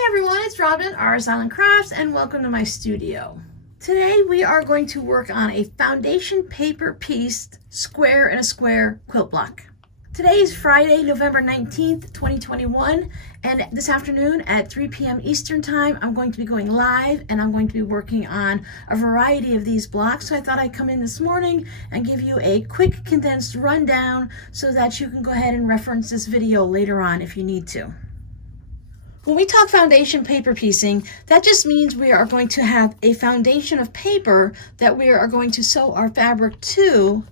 Hey everyone, it's Robin, RsIslandCrafts, and welcome to my studio. Today we are going to work on a foundation paper pieced square and a square quilt block. Today is Friday, November 19th, 2021, and this afternoon at 3 p.m. Eastern Time, I'm going to be going live and I'm going to be working on a variety of these blocks. So I thought I'd come in this morning and give you a quick condensed rundown so that you can go ahead and reference this video later on if you need to. When we talk foundation paper piecing, that just means we are going to have a foundation of paper that we are going to sew our fabric to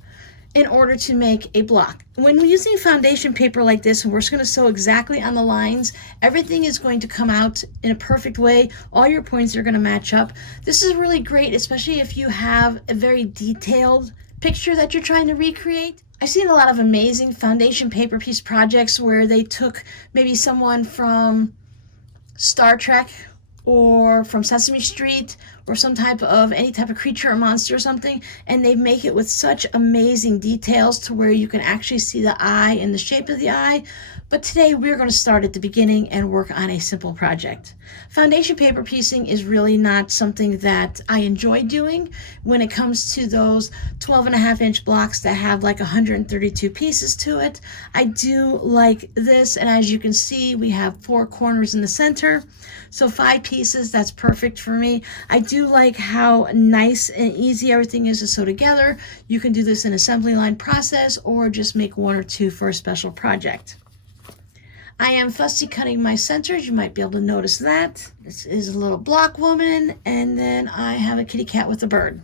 in order to make a block. When we're using foundation paper like this, and we're just going to sew exactly on the lines, everything is going to come out in a perfect way. All your points are going to match up. This is really great, especially if you have a very detailed picture that you're trying to recreate. I've seen a lot of amazing foundation paper piece projects where they took maybe someone from Star Trek or from Sesame Street or any type of creature or monster or something, and they make it with such amazing details to where you can actually see the eye and the shape of the eye. But today we're going to start at the beginning and work on a simple project. Foundation paper piecing is really not something that I enjoy doing when it comes to those 12.5-inch blocks that have like 132 pieces to it. I do like this, and as you can see, we have 4 corners in the center. So 5 pieces, that's perfect for me. I do like how nice and easy everything is to sew together. You can do this in assembly line process or just make 1 or 2 for a special project. I am fussy cutting my centers. You might be able to notice that. This is a little block woman, and then I have a kitty cat with a bird.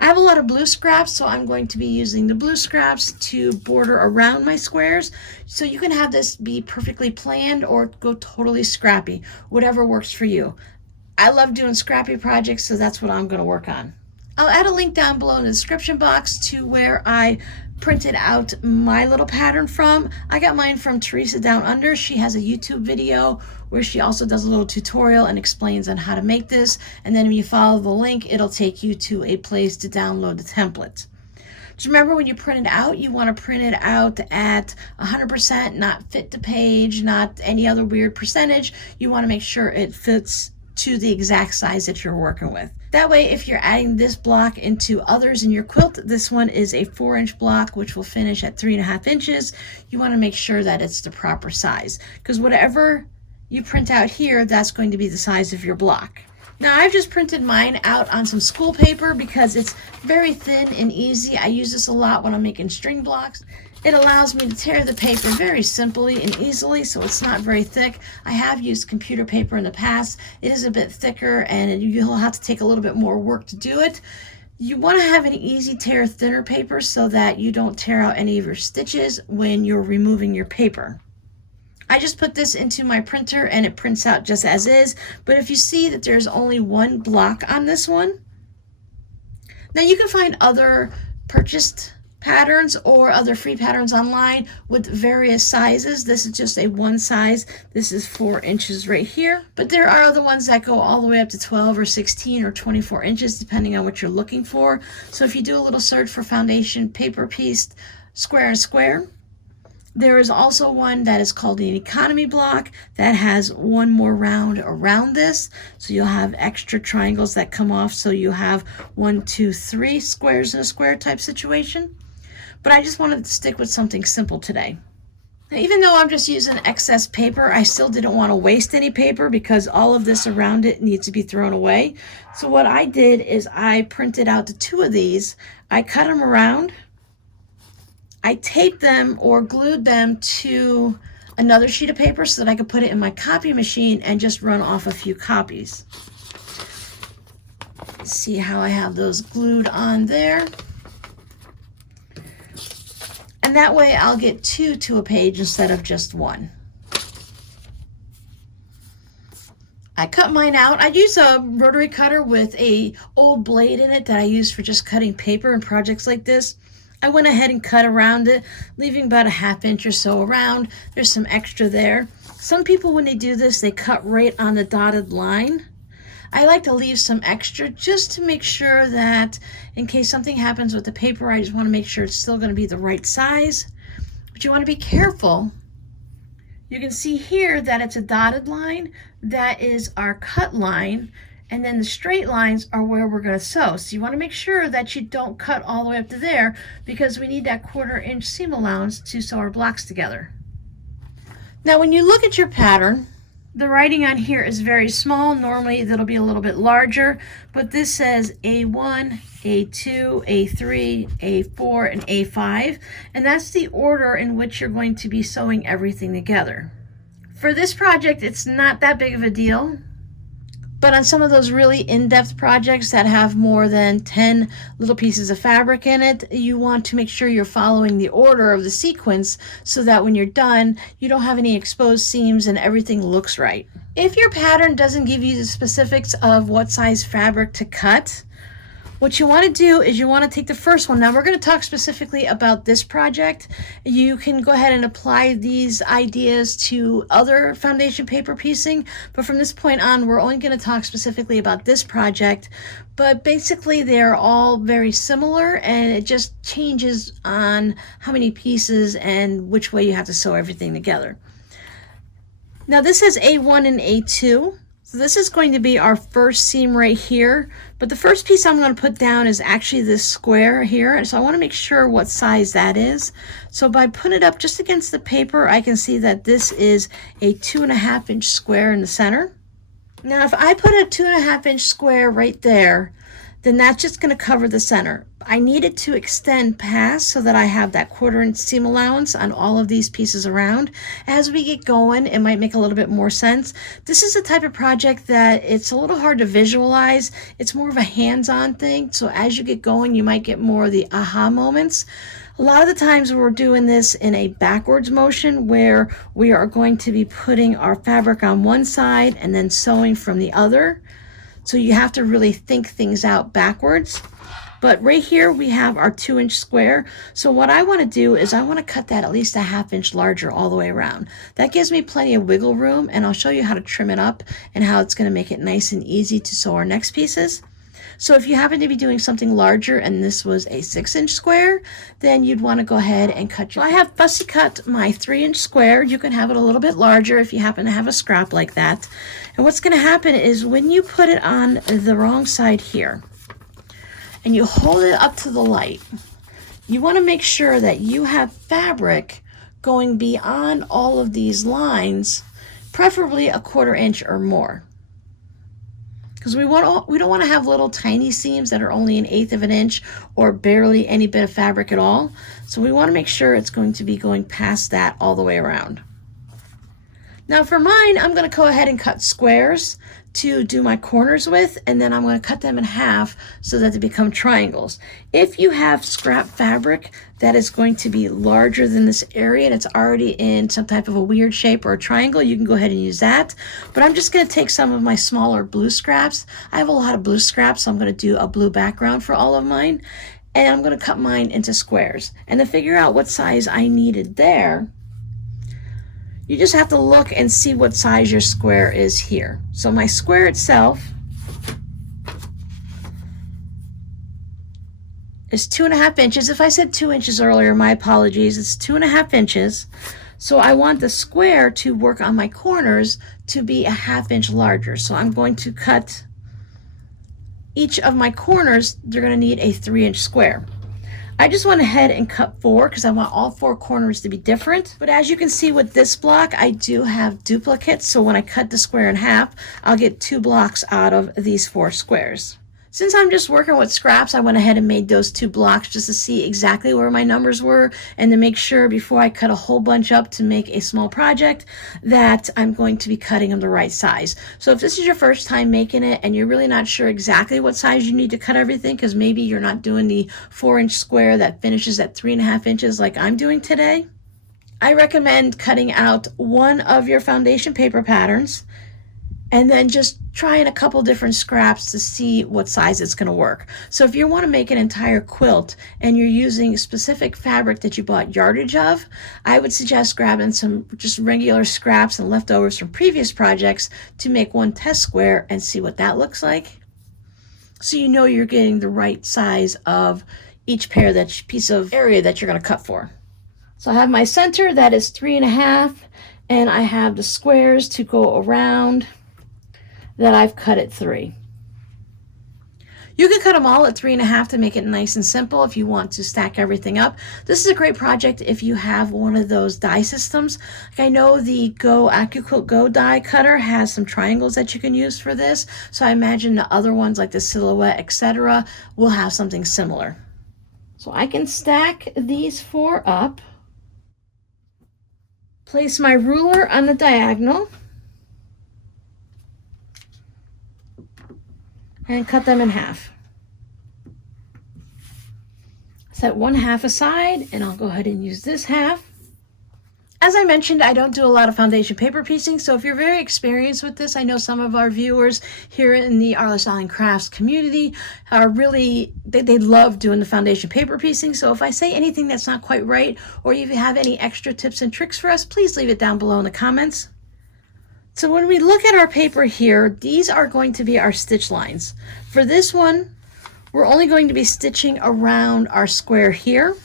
I have a lot of blue scraps, so I'm going to be using the blue scraps to border around my squares. So you can have this be perfectly planned or go totally scrappy, whatever works for you. I love doing scrappy projects, so that's what I'm going to work on. I'll add a link down below in the description box to where I printed out my little pattern from. I got mine from Teresa Down Under. She has a YouTube video where she also does a little tutorial and explains on how to make this. And then when you follow the link, it'll take you to a place to download the template. Just remember, when you print it out, you want to print it out at 100%, not fit to page, not any other weird percentage. You want to make sure it fits to the exact size that you're working with. That way, if you're adding this block into others in your quilt, this one is a 4-inch block, which will finish at 3.5 inches. You want to make sure that it's the proper size, because whatever you print out here, that's going to be the size of your block. Now, I've just printed mine out on some school paper because it's very thin and easy. I use this a lot when I'm making string blocks. It allows me to tear the paper very simply and easily, so it's not very thick. I have used computer paper in the past. It is a bit thicker, and you'll have to take a little bit more work to do it. You want to have an easy tear, thinner paper so that you don't tear out any of your stitches when you're removing your paper. I just put this into my printer and it prints out just as is, but if you see that there's only 1 block on this one, now you can find other purchased patterns or other free patterns online with various sizes. This is just a 1 size. This is 4 inches right here, but there are other ones that go all the way up to 12 or 16 or 24 inches depending on what you're looking for. So if you do a little search for foundation paper pieced square and square, there is also one that is called an economy block that has 1 more round around this. So you'll have extra triangles that come off. So you have 1, 2, 3 squares in a square type situation. But I just wanted to stick with something simple today. Now, even though I'm just using excess paper, I still didn't want to waste any paper because all of this around it needs to be thrown away. So what I did is I printed out 2 of these. I cut them around. I taped them or glued them to another sheet of paper so that I could put it in my copy machine and just run off a few copies. See how I have those glued on there? And that way I'll get 2 to a page instead of just 1. I cut mine out. I use a rotary cutter with a old blade in it that I use for just cutting paper in projects like this. I went ahead and cut around it, leaving about 1/2 inch or so around. There's some extra there. Some people, when they do this, they cut right on the dotted line. I like to leave some extra just to make sure that in case something happens with the paper, I just want to make sure it's still going to be the right size. But you want to be careful. You can see here that it's a dotted line. That is our cut line. And then the straight lines are where we're going to sew. So you want to make sure that you don't cut all the way up to there, because we need that 1/4 inch seam allowance to sew our blocks together. Now when you look at your pattern, the writing on here is very small. Normally that'll be a little bit larger, but this says A1, A2, A3, A4, and A5, and that's the order in which you're going to be sewing everything together. For this project, it's not that big of a deal, but on some of those really in-depth projects that have more than 10 little pieces of fabric in it, you want to make sure you're following the order of the sequence so that when you're done, you don't have any exposed seams and everything looks right. If your pattern doesn't give you the specifics of what size fabric to cut, what you want to do is you want to take the first one. Now we're going to talk specifically about this project. You can go ahead and apply these ideas to other foundation paper piecing, but from this point on, we're only going to talk specifically about this project. But basically they're all very similar, and it just changes on how many pieces and which way you have to sew everything together. Now this is A1 and A2. So this is going to be our first seam right here, but the first piece I'm going to put down is actually this square here, so I want to make sure what size that is. So by putting it up just against the paper, I can see that this is a 2.5 inch square in the center. Now if I put a 2.5 inch square right there, then that's just going to cover the center. I need it to extend past so that I have that 1/4 inch seam allowance on all of these pieces around. As we get going, it might make a little bit more sense. This is a type of project that it's a little hard to visualize. It's more of a hands-on thing. So as you get going, you might get more of the aha moments. A lot of the times we're doing this in a backwards motion where we are going to be putting our fabric on one side and then sewing from the other. So you have to really think things out backwards. But right here we have our 2 inch square. So what I want to do is I want to cut that at least 1/2 inch larger all the way around. That gives me plenty of wiggle room, and I'll show you how to trim it up and how it's going to make it nice and easy to sew our next pieces. So if you happen to be doing something larger and this was a 6 inch square, then you'd want to go ahead and cut your... So I have fussy cut my 3 inch square. You can have it a little bit larger if you happen to have a scrap like that. And what's going to happen is when you put it on the wrong side here and you hold it up to the light, you want to make sure that you have fabric going beyond all of these lines, preferably 1/4 inch or more. Because we don't want to have little tiny seams that are only 1/8 of an inch or barely any bit of fabric at all. So we want to make sure it's going to be going past that all the way around. Now for mine, I'm going to go ahead and cut squares to do my corners with, and then I'm going to cut them in half so that they become triangles. If you have scrap fabric that is going to be larger than this area and it's already in some type of a weird shape or a triangle, you can go ahead and use that. But I'm just going to take some of my smaller blue scraps. I have a lot of blue scraps, so I'm going to do a blue background for all of mine, and I'm going to cut mine into squares. And to figure out what size I needed there, you just have to look and see what size your square is here. So my square itself is 2.5 inches. If I said 2 inches earlier, my apologies. It's 2.5 inches. So I want the square to work on my corners to be 1/2 inch larger. So I'm going to cut each of my corners. They're going to need a 3 inch square. I just went ahead and cut 4 because I want all 4 corners to be different. But as you can see with this block, I do have duplicates. So when I cut the square in half, I'll get 2 blocks out of these 4 squares. Since I'm just working with scraps, I went ahead and made those 2 blocks just to see exactly where my numbers were and to make sure before I cut a whole bunch up to make a small project that I'm going to be cutting them the right size. So if this is your first time making it and you're really not sure exactly what size you need to cut everything, because maybe you're not doing the 4 inch square that finishes at 3.5 inches like I'm doing today, I recommend cutting out one of your foundation paper patterns and then just trying a couple different scraps to see what size it's going to work. So if you want to make an entire quilt and you're using specific fabric that you bought yardage of, I would suggest grabbing some just regular scraps and leftovers from previous projects to make one test square and see what that looks like. So you know you're getting the right size of each piece of area that you're going to cut for. So I have my center that is 3.5, and I have the squares to go around that I've cut at 3. You can cut them all at 3.5 to make it nice and simple if you want to stack everything up. This is a great project if you have one of those die systems. Like I know the AccuQuilt Go die cutter has some triangles that you can use for this, so I imagine the other ones like the Silhouette, etc. will have something similar. So I can stack these 4 up, place my ruler on the diagonal, and cut them in half. Set 1/2 aside, and I'll go ahead and use this half. As I mentioned, I don't do a lot of foundation paper piecing, so if you're very experienced with this, I know some of our viewers here in the RsIslandCrafts community are really, they love doing the foundation paper piecing, so if I say anything that's not quite right, or if you have any extra tips and tricks for us, please leave it down below in the comments. So when we look at our paper here, these are going to be our stitch lines. For this one, we're only going to be stitching around our square here.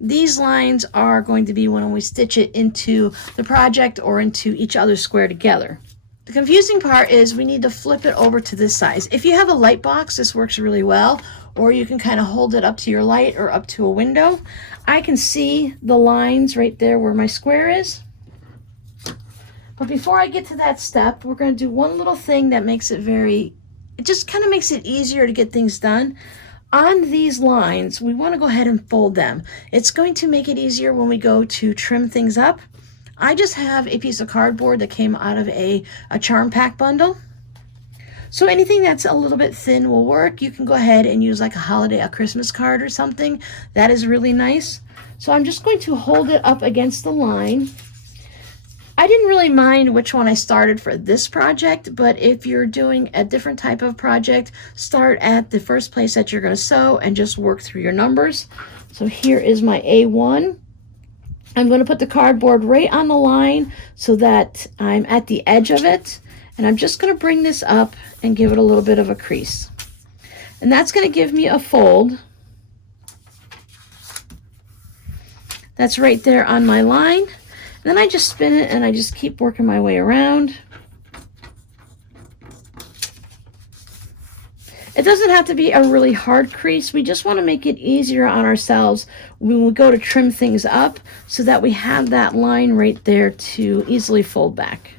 These lines are going to be when we stitch it into the project or into each other square together. The confusing part is we need to flip it over to this size. If you have a light box, this works really well, or you can kind of hold it up to your light or up to a window. I can see the lines right there where my square is. But before I get to that step, we're going to do one little thing that makes it it just kind of makes it easier to get things done. On these lines, we want to go ahead and fold them. It's going to make it easier when we go to trim things up. I just have a piece of cardboard that came out of a charm pack bundle. So anything that's a little bit thin will work. You can go ahead and use like a Christmas card or something. That is really nice. So I'm just going to hold it up against the line. I didn't really mind which one I started for this project, but if you're doing a different type of project, start at the first place that you're going to sew and just work through your numbers. So here is my A1. I'm going to put the cardboard right on the line so that I'm at the edge of it, and I'm just going to bring this up and give it a little bit of a crease. And that's going to give me a fold. That's right there on my line. Then I just spin it and I just keep working my way around. It doesn't have to be a really hard crease. We just want to make it easier on ourselves when we go to trim things up so that we have that line right there to easily fold back.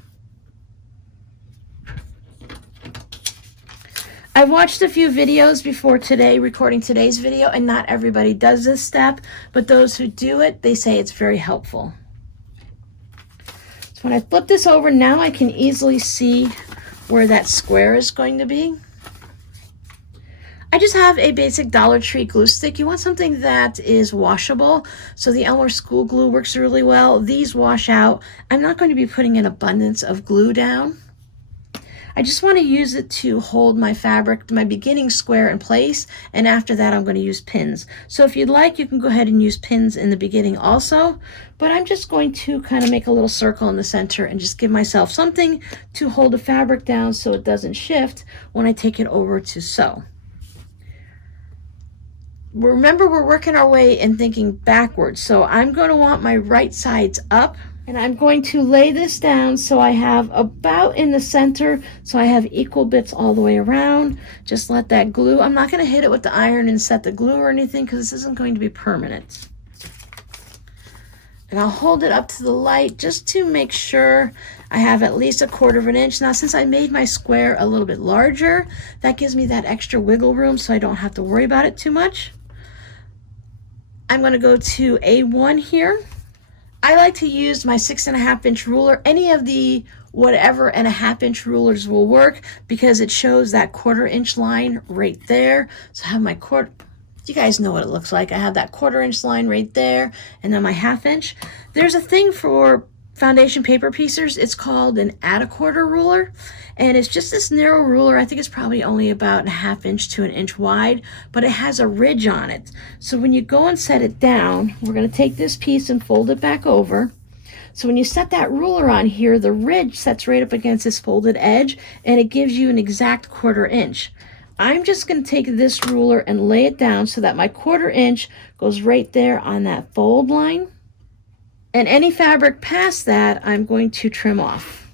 I've watched a few videos before today, recording today's video, and not everybody does this step, but those who do it, they say it's very helpful. When I flip this over, now I can easily see where that square is going to be. I just have a basic Dollar Tree glue stick. You want something that is washable. So the Elmer School Glue works really well. These wash out. I'm not going to be putting an abundance of glue down. I just want to use it to hold my fabric, my beginning square in place, and after that I'm going to use pins. So if you'd like, you can go ahead and use pins in the beginning also, but I'm just going to kind of make a little circle in the center and just give myself something to hold the fabric down so it doesn't shift when I take it over to sew. Remember, we're working our way and thinking backwards, so I'm going to want my right sides up. And I'm going to lay this down so I have about in the center, so I have equal bits all the way around. Just let that glue, I'm not going to hit it with the iron and set the glue or anything because this isn't going to be permanent. And I'll hold it up to the light just to make sure I have at least 1/4 inch. Now, since I made my square a little bit larger, that gives me that extra wiggle room so I don't have to worry about it too much. I'm going to go to A1 here. I like to use my 6.5 inch ruler. Any of the whatever and 1/2 inch rulers will work because it shows that 1/4 inch line right there. So I have my you guys know what it looks like. I have that 1/4 inch line right there and then my 1/2 inch. There's a thing for foundation paper piecers. It's called an add a quarter ruler, and it's just this narrow ruler. I think it's probably only about 1/2 inch to 1 inch wide, but it has a ridge on it. So when you go and set it down, we're going to take this piece and fold it back over. So when you set that ruler on here, the ridge sets right up against this folded edge, and it gives you an exact 1/4 inch. I'm just going to take this ruler and lay it down so that my 1/4 inch goes right there on that fold line. And any fabric past that, I'm going to trim off.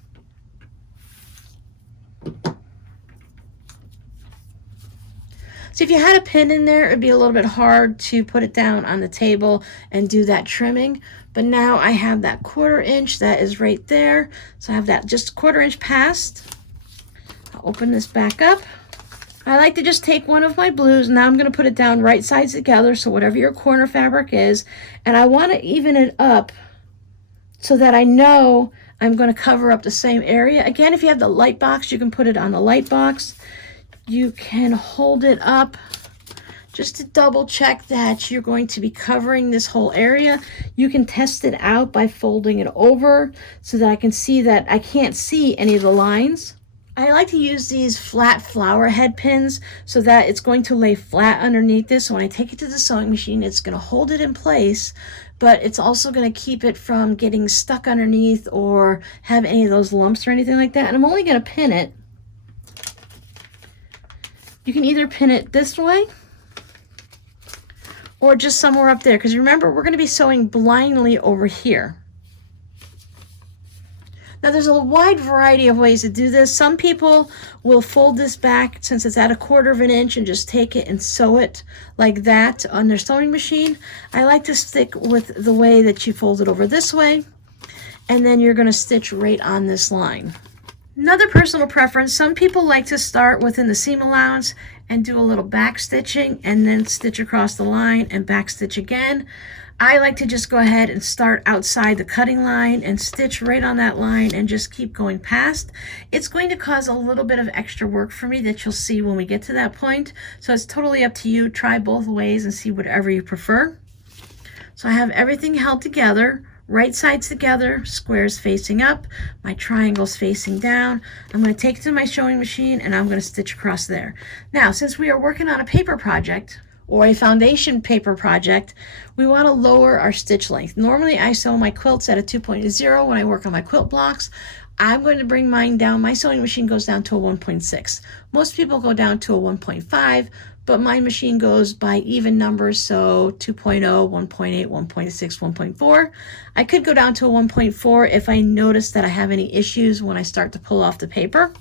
So if you had a pin in there, it'd be a little bit hard to put it down on the table and do that trimming. But now I have that 1/4 inch that is right there. So I have that just 1/4 inch past. I'll open this back up. I like to just take one of my blues. Now I'm going to put it down right sides together, so whatever your corner fabric is. And I want to even it up so that I know I'm going to cover up the same area. Again, if you have the light box, you can put it on the light box. You can hold it up just to double check that you're going to be covering this whole area. You can test it out by folding it over so that I can see that I can't see any of the lines. I like to use these flat flower head pins so that it's going to lay flat underneath this. So when I take it to the sewing machine, it's going to hold it in place, but it's also going to keep it from getting stuck underneath or have any of those lumps or anything like that. And I'm only going to pin it. You can either pin it this way or just somewhere up there, because remember, we're going to be sewing blindly over here. Now there's a wide variety of ways to do this. Some people will fold this back since it's at 1/4 inch and just take it and sew it like that on their sewing machine. I like to stick with the way that you fold it over this way, and then you're going to stitch right on this line. Another personal preference, some people like to start within the seam allowance and do a little back stitching and then stitch across the line and back stitch again. I like to just go ahead and start outside the cutting line and stitch right on that line and just keep going past. It's going to cause a little bit of extra work for me that you'll see when we get to that point. So it's totally up to you. Try both ways and see whatever you prefer. So I have everything held together, right sides together, squares facing up, my triangles facing down. I'm going to take it to my sewing machine and I'm going to stitch across there. Now, since we are working on a paper project, or a foundation paper project, we want to lower our stitch length. Normally I sew my quilts at a 2.0 when I work on my quilt blocks. I'm going to bring mine down. My sewing machine goes down to a 1.6. Most people go down to a 1.5, but my machine goes by even numbers, so 2.0, 1.8, 1.6, 1.4. I could go down to a 1.4 if I notice that I have any issues when I start to pull off the paper.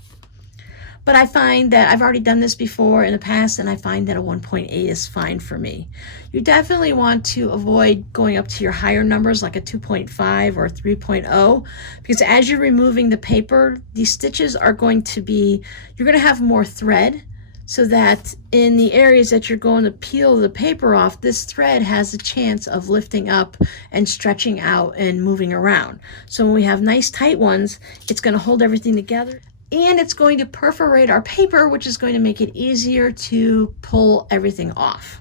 But I find that I've already done this before in the past, and I find that a 1.8 is fine for me. You definitely want to avoid going up to your higher numbers like a 2.5 or 3.0, because as you're removing the paper, these stitches are going to be, you're going to have more thread, so that in the areas that you're going to peel the paper off, this thread has a chance of lifting up and stretching out and moving around. So when we have nice tight ones, it's going to hold everything together. And it's going to perforate our paper, which is going to make it easier to pull everything off.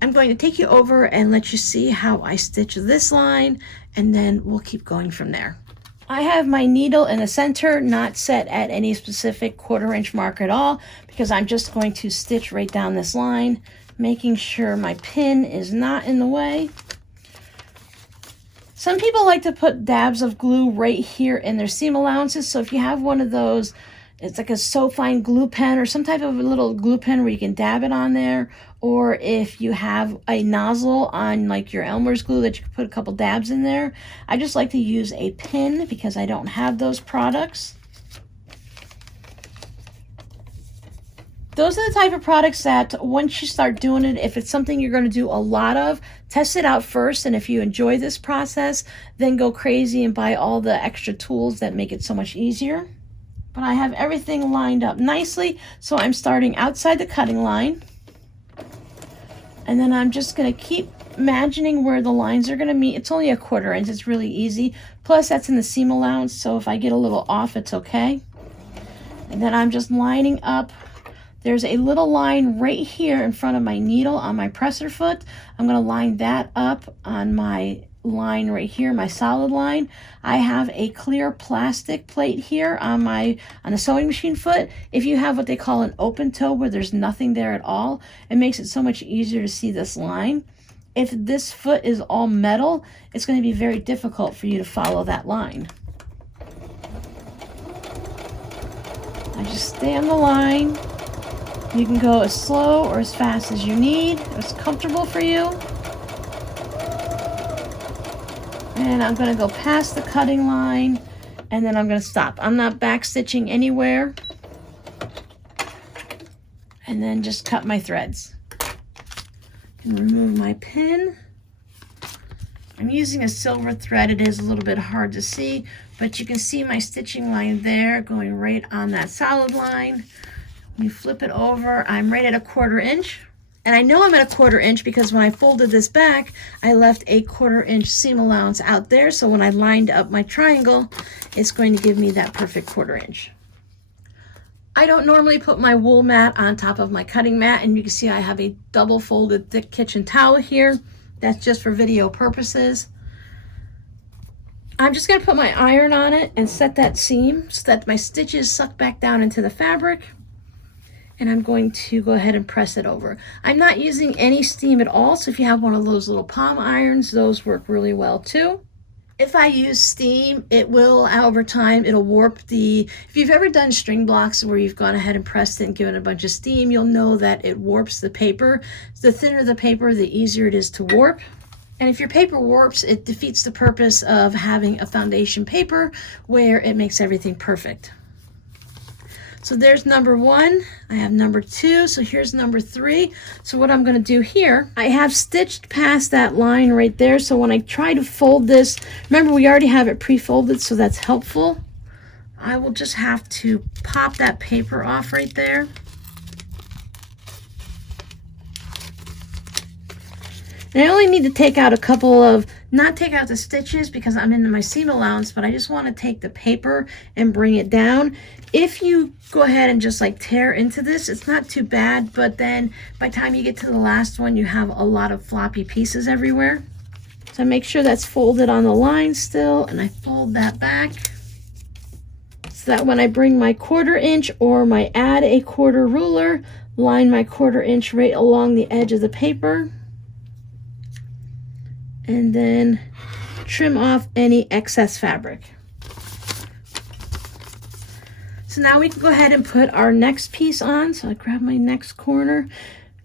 I'm going to take you over and let you see how I stitch this line, and then we'll keep going from there. I have my needle in the center, not set at any specific 1/4 inch mark at all, because I'm just going to stitch right down this line, making sure my pin is not in the way. Some people like to put dabs of glue right here in their seam allowances. So if you have one of those, it's like a so fine glue pen or some type of a little glue pen where you can dab it on there. Or if you have a nozzle on like your Elmer's glue that you can put a couple dabs in there. I just like to use a pin because I don't have those products. Those are the type of products that once you start doing it, if it's something you're going to do a lot of, test it out first. And if you enjoy this process, then go crazy and buy all the extra tools that make it so much easier. But I have everything lined up nicely. So I'm starting outside the cutting line. And then I'm just going to keep imagining where the lines are going to meet. It's only a 1/4 inch. It's really easy. Plus that's in the seam allowance. So if I get a little off, it's okay. And then I'm just lining up. There's a little line right here in front of my needle on my presser foot. I'm going to line that up on my line right here, my solid line. I have a clear plastic plate here on the sewing machine foot. If you have what they call an open toe where there's nothing there at all, it makes it so much easier to see this line. If this foot is all metal, it's going to be very difficult for you to follow that line. I just stay on the line. You can go as slow or as fast as you need, as comfortable for you. And I'm going to go past the cutting line, and then I'm going to stop. I'm not back stitching anywhere. And then just cut my threads. And remove my pin. I'm using a silver thread. It is a little bit hard to see, but you can see my stitching line there going right on that solid line. When you flip it over, I'm right at a 1/4 inch. And I know I'm at a 1/4 inch because when I folded this back, I left a 1/4 inch seam allowance out there. So when I lined up my triangle, it's going to give me that perfect 1/4 inch. I don't normally put my wool mat on top of my cutting mat, and you can see I have a double folded thick kitchen towel here. That's just for video purposes. I'm just going to put my iron on it and set that seam so that my stitches suck back down into the fabric. And I'm going to go ahead and press it over. I'm not using any steam at all, so if you have one of those little palm irons, those work really well too. If I use steam, it will, over time, it'll warp the, if you've ever done string blocks where you've gone ahead and pressed it and given a bunch of steam, you'll know that it warps the paper. The thinner the paper, the easier it is to warp. And if your paper warps, it defeats the purpose of having a foundation paper where it makes everything perfect. So there's number 1, I have number 2, so here's number 3. So what I'm going to do here, I have stitched past that line right there, so when I try to fold this, remember we already have it pre-folded, so that's helpful. I will just have to pop that paper off right there. And I only need to take out a couple of, not take out the stitches because I'm into my seam allowance, but I just want to take the paper and bring it down. If you go ahead and just like tear into this, it's not too bad, but then by the time you get to the last one, you have a lot of floppy pieces everywhere. So make sure that's folded on the line still, and I fold that back so that when I bring my 1/4 inch or my add a 1/4 ruler, line my 1/4 inch right along the edge of the paper. And then trim off any excess fabric. So now we can go ahead and put our next piece on. So I grab my next corner.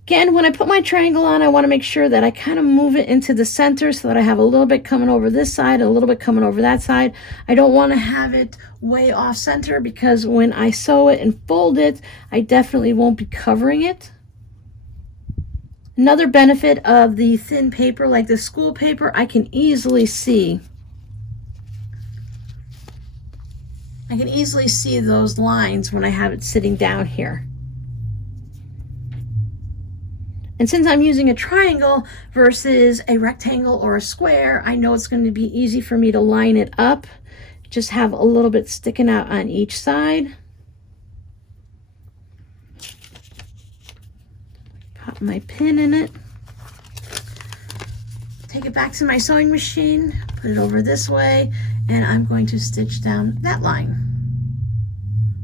Again, when I put my triangle on, I want to make sure that I kind of move it into the center so that I have a little bit coming over this side, a little bit coming over that side. I don't want to have it way off center because when I sew it and fold it, I definitely won't be covering it. Another benefit of the thin paper, like the school paper, I can easily see. I can easily see those lines when I have it sitting down here. And since I'm using a triangle versus a rectangle or a square, I know it's going to be easy for me to line it up. Just have a little bit sticking out on each side. Pop my pin in it. Take it back to my sewing machine, put it over this way, and I'm going to stitch down that line.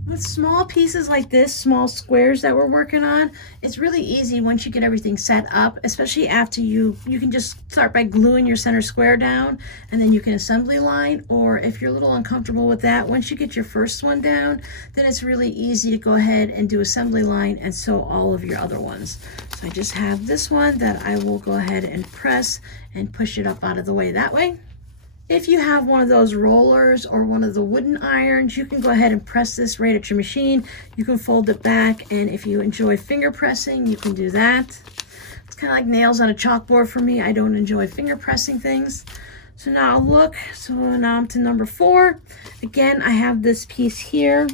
With small pieces like this, small squares that we're working on, it's really easy once you get everything set up, especially after you can just start by gluing your center square down and then you can assembly line, or if you're a little uncomfortable with that, once you get your first one down, then it's really easy to go ahead and do assembly line and sew all of your other ones. So I just have this one that I will go ahead and press and push it up out of the way that way. If you have one of those rollers or one of the wooden irons, you can go ahead and press this right at your machine. You can fold it back, and if you enjoy finger pressing, you can do that. It's kind of like nails on a chalkboard for me. I don't enjoy finger pressing things. So now look, so now I'm to number 4. Again, I have this piece here.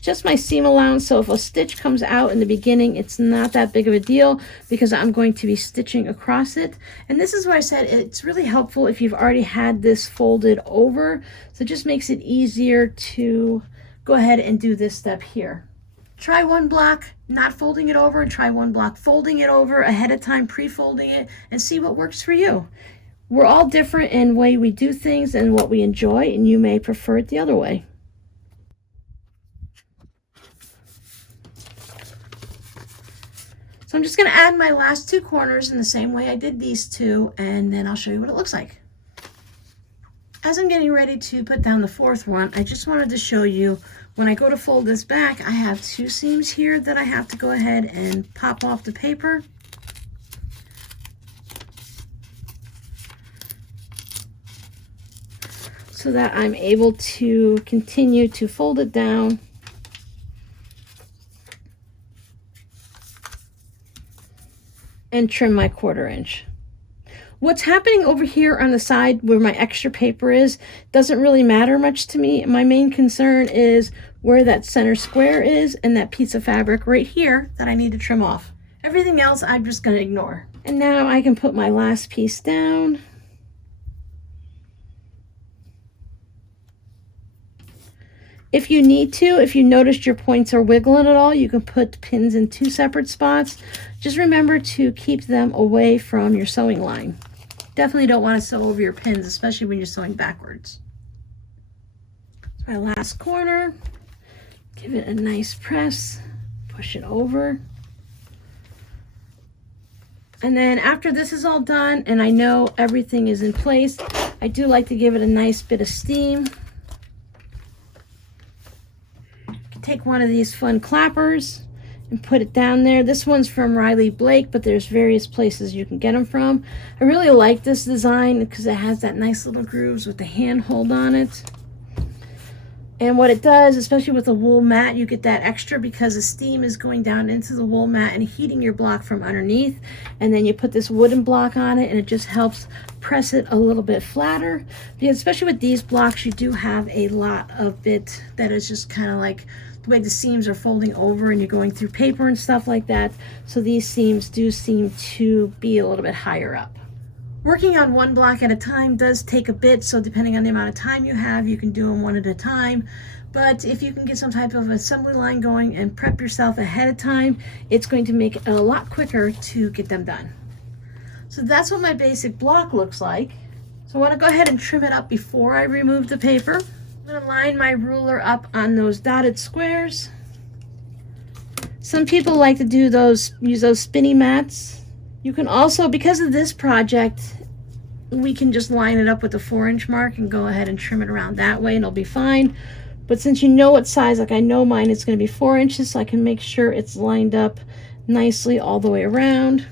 Just my seam allowance, so if a stitch comes out in the beginning, it's not that big of a deal because I'm going to be stitching across it. And this is why I said it's really helpful if you've already had this folded over. So it just makes it easier to go ahead and do this step here. Try one block not folding it over and try one block folding it over ahead of time, pre-folding it, and see what works for you. We're all different in the way we do things and what we enjoy, and you may prefer it the other way. So I'm just going to add my last 2 corners in the same way I did these 2, and then I'll show you what it looks like. As I'm getting ready to put down the 4th one, I just wanted to show you when I go to fold this back, I have 2 seams here that I have to go ahead and pop off the paper. so that I'm able to continue to fold it down and trim my 1/4 inch. What's happening over here on the side where my extra paper is doesn't really matter much to me. My main concern is where that center square is and that piece of fabric right here that I need to trim off. Everything else I'm just going to ignore. And now I can put my last piece down. If you need to, if you noticed your points are wiggling at all, you can put pins in 2 separate spots. Just remember to keep them away from your sewing line. Definitely don't want to sew over your pins, especially when you're sewing backwards. It's my last corner. Give it a nice press. Push it over. And then after this is all done and I know everything is in place, I do like to give it a nice bit of steam. Take one of these fun clappers and put it down there. This one's from Riley Blake, but there's various places you can get them from. I really like this design because it has that nice little grooves with the handhold on it. And what it does, especially with a wool mat, you get that extra because the steam is going down into the wool mat and heating your block from underneath. And then you put this wooden block on it and it just helps press it a little bit flatter. Because especially with these blocks, you do have a lot of bit that is just kind of like the way the seams are folding over and you're going through paper and stuff like that. So these seams do seem to be a little bit higher up. Working on one block at a time does take a bit, so depending on the amount of time you have, you can do them one at a time. But if you can get some type of assembly line going and prep yourself ahead of time, it's going to make it a lot quicker to get them done. So that's what my basic block looks like. So I want to go ahead and trim it up before I remove the paper. I'm going to line my ruler up on those dotted squares. Some people like to do those, use those spinny mats. You can also, because of this project, we can just line it up with the 4-inch mark and go ahead and trim it around that way and it'll be fine. But since you know what size, like I know mine is going to be 4 inches, so I can make sure it's lined up nicely all the way around.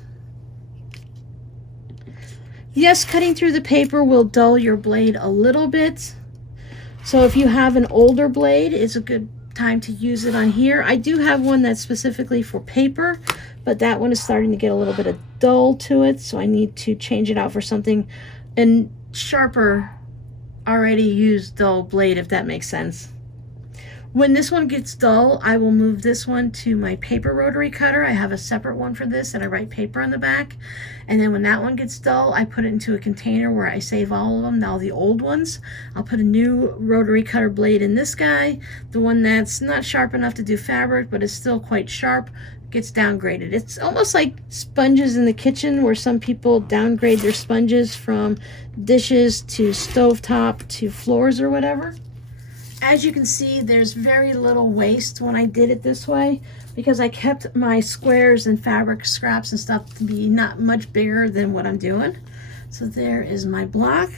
Yes, cutting through the paper will dull your blade a little bit. So if you have an older blade, it's a good time to use it on here. I do have one that's specifically for paper, but that one is starting to get a little bit of dull to it, so I need to change it out for something and sharper, already used dull blade, if that makes sense. When this one gets dull, I will move this one to my paper rotary cutter. I have a separate one for this and I write paper on the back. And then when that one gets dull, I put it into a container where I save all of them, now the old ones. I'll put a new rotary cutter blade in this guy. The one that's not sharp enough to do fabric, but is still quite sharp, gets downgraded. It's almost like sponges in the kitchen where some people downgrade their sponges from dishes to stovetop to floors or whatever. As you can see, there's very little waste when I did it this way because I kept my squares and fabric scraps and stuff to be not much bigger than what I'm doing. So there is my block.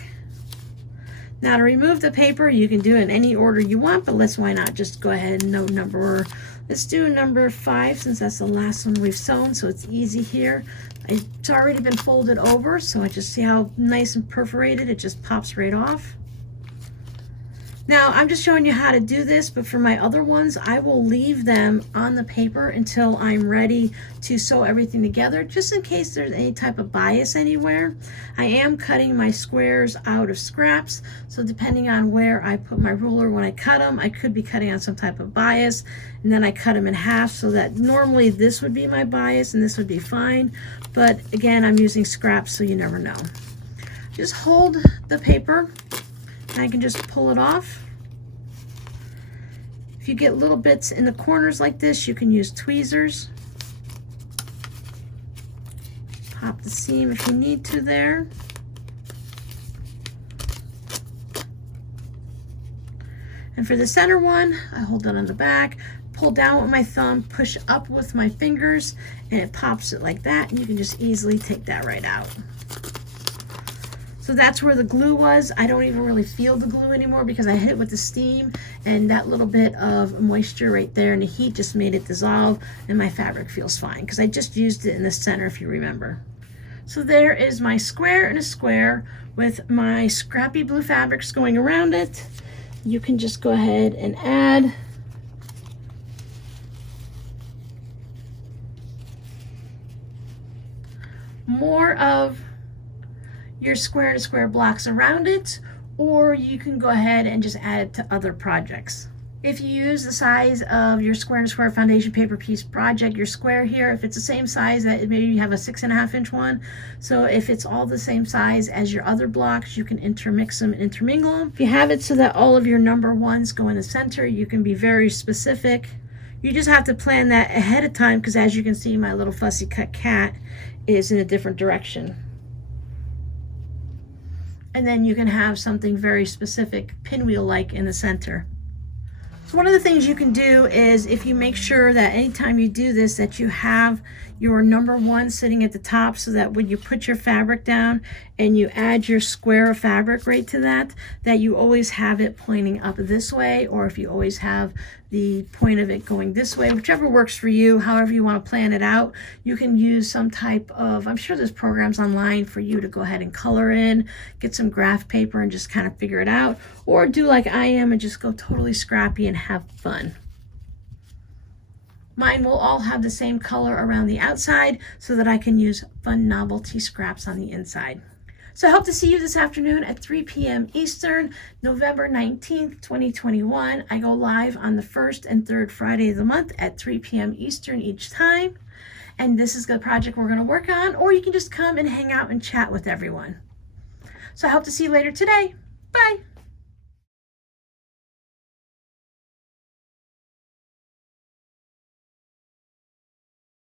Now to remove the paper, you can do it in any order you want, but why not just go ahead and note number. Let's do number 5 since that's the last one we've sewn, so it's easy here. It's already been folded over, so I just see how nice and perforated it just pops right off. Now, I'm just showing you how to do this, but for my other ones, I will leave them on the paper until I'm ready to sew everything together, just in case there's any type of bias anywhere. I am cutting my squares out of scraps, so depending on where I put my ruler when I cut them, I could be cutting on some type of bias, and then I cut them in half so that normally this would be my bias and this would be fine, but again, I'm using scraps, so you never know. Just hold the paper. I can just pull it off. If you get little bits in the corners like this, you can use tweezers. Pop the seam if you need to there. And for the center one, I hold it on the back, pull down with my thumb, push up with my fingers, and it pops it like that, and you can just easily take that right out. So that's where the glue was. I don't even really feel the glue anymore because I hit it with the steam, and that little bit of moisture right there and the heat just made it dissolve, and my fabric feels fine because I just used it in the center, if you remember. So there is my square and a square with my scrappy blue fabrics going around it. You can just go ahead and add more of your square and square blocks around it, or you can go ahead and just add it to other projects. If you use the size of your square and square foundation paper piece project, your square here, if it's the same size, that maybe you have a 6.5 inch one. So if it's all the same size as your other blocks, you can intermix them and intermingle them. If you have it so that all of your number ones go in the center, you can be very specific. You just have to plan that ahead of time, because as you can see, my little fussy cut cat is in a different direction. And then you can have something very specific, pinwheel-like in the center. So one of the things you can do is, if you make sure that anytime you do this, that you have your number one sitting at the top, so that when you put your fabric down and you add your square of fabric right to that, that you always have it pointing up this way, or if you always have the point of it going this way, whichever works for you, however you want to plan it out. You can use some type of, I'm sure there's programs online for you to go ahead and color in, get some graph paper and just kind of figure it out, or do like I am and just go totally scrappy and have fun. Mine will all have the same color around the outside so that I can use fun novelty scraps on the inside. So I hope to see you this afternoon at 3 p.m. Eastern, November 19th, 2021. I go live on the first and third Friday of the month at 3 p.m. Eastern each time. And this is the project we're going to work on, or you can just come and hang out and chat with everyone. So I hope to see you later today. Bye.